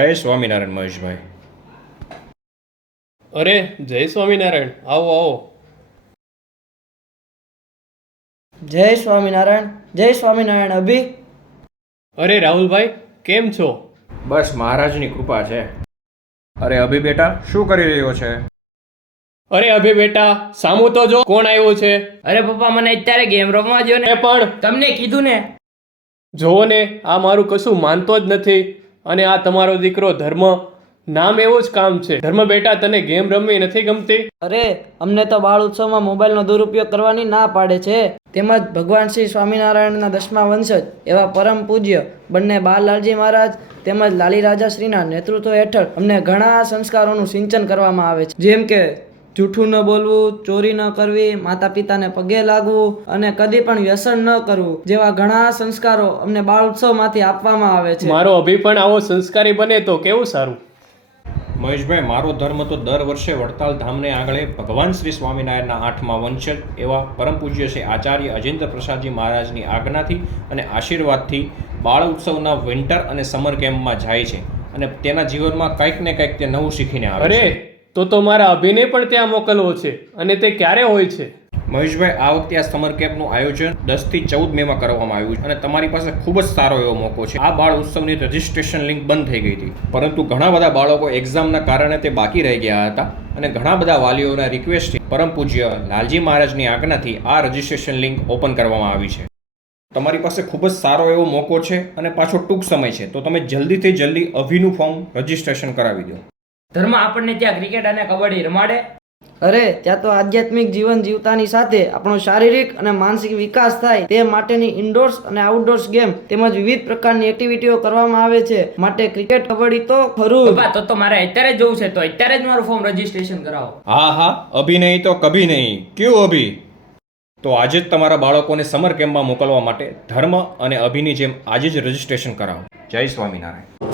જય સ્વામિનારાયણ મહેશભાઈ. અરે જય સ્વામિનારાયણ, આવો આવો. જય સ્વામિનારાયણ. જય સ્વામિનારાયણ અભી. અરે રાહુલભાઈ, કેમ છો? બસ મહારાજની કૃપા છે. અરે અભી બેટા, શું કરી રહ્યો છે? અરે અભી બેટા, સામું તો જો કોણ આવ્યું છે. અરે પપ્પા, મને અત્યારે ગેમ રમવા દો ને. એ પણ તમને કીધું ને. જોવો ને, આ મારું કશું માનતો જ નથી. અને આ તમારો દીકરો ધર્મ, નામ એવું જ કામ છે. ધર્મ બેટા, તને ગેમ રમવી નથી ગમતી? અરે અમને તો બાળ ઉત્સવમાં મોબાઈલનો દુરુપયોગ કરવાની ના પાડે છે. તેમજ ભગવાન શ્રી સ્વામિનારાયણના 10મા વંશજ એવા પરમ પૂજ્ય બંને બાલલાલજી મહારાજ તેમજ લાલી રાજાશ્રીના નેતૃત્વ હેઠળ અમને ઘણા સંસ્કારોનું સિંચન કરવામાં આવે છે. જેમ કે જૂઠું ન બોલવું, ચોરી ન કરવી, માતા પિતાને પગે લાગવું અને કદી પણ વ્યસન ન કરવું જેવા ઘણા સંસ્કારો અમને બાળ ઉત્સવમાંથી આપવામાં આવે છે. મારો અભી પણ આવો સંસ્કારી બને તો કેવું સારું. મહેશભાઈ, મારો ધર્મ તો દર વર્ષે વડતાલ ધામને આંગણે ભગવાન શ્રી સ્વામિનારાયણના 8મા વંશજ એવા પરમ પૂજ્ય શ્રી આચાર્ય અજેન્દ્ર પ્રસાદજી મહારાજની આજ્ઞાથી અને આશીર્વાદથી બાળ ઉત્સવના વિન્ટર અને સમર કેમ્પમાં જાય છે અને તેના જીવનમાં કંઈક ને કંઈક તે નવું શીખીને આવે છે. અરે તો મારા અભિને પણ ત્યાં મોકલવો છે. અને તે ક્યારે હોય છે? મહેશભાઈ, આ વખતે આ સમર કેમ્પનું આયોજન 10 થી 14 મેમાં કરવામાં આવ્યું છે અને તમારી પાસે ખૂબ જ સારો એવો મોકો છે. આ બાળ ઉત્સવની રજિસ્ટ્રેશન લિંક બંધ થઈ ગઈ હતી, પરંતુ ઘણા બધા બાળકો એક્ઝામના કારણે તે બાકી રહી ગયા હતા અને ઘણા બધા વાલીઓના રિક્વેસ્ટથી પરમ પૂજ્ય લાલજી મહારાજની આજ્ઞાથી આ રજિસ્ટ્રેશન લિંક ઓપન કરવામાં આવી છે. તમારી પાસે ખૂબ જ સારો એવો મોકો છે અને પાછો ટૂંક સમય છે, તો તમે જલ્દીથી જલ્દી અભિનું ફોર્મ રજિસ્ટ્રેશન કરાવી દો. ધર્મ આપણને ત્યાં ક્રિકેટ અને કબડ્ડી રમાડે? અરે ત્યાં તો આધ્યાત્મિક જીવન જીવતાની સાથે આપણો શારીરિક અને માનસિક વિકાસ થાય તે માટેની ઇન્ડોર્સ અને આઉટડોર્સ ગેમ તેમજ વિવિધ પ્રકારની એક્ટિવિટીઓ કરવામાં આવે છે. માટે ક્રિકેટ, કબડ્ડી તો ખરું. પપ્પા, તો મારે અત્યારે જ જવું છે, તો અત્યારે જ મારું ફોર્મ રજીસ્ટ્રેશન કરાવો. હા હા, અભી નહીં તો કભી નહીં. ક્યું અભી? તો આજે જ તમારા બાળકોને સમર કેમ્પમાં મોકલવા માટે ધર્મ અને અભિની જેમ આજે જ રજિસ્ટ્રેશન કરાવો. જય સ્વામિનારાયણ.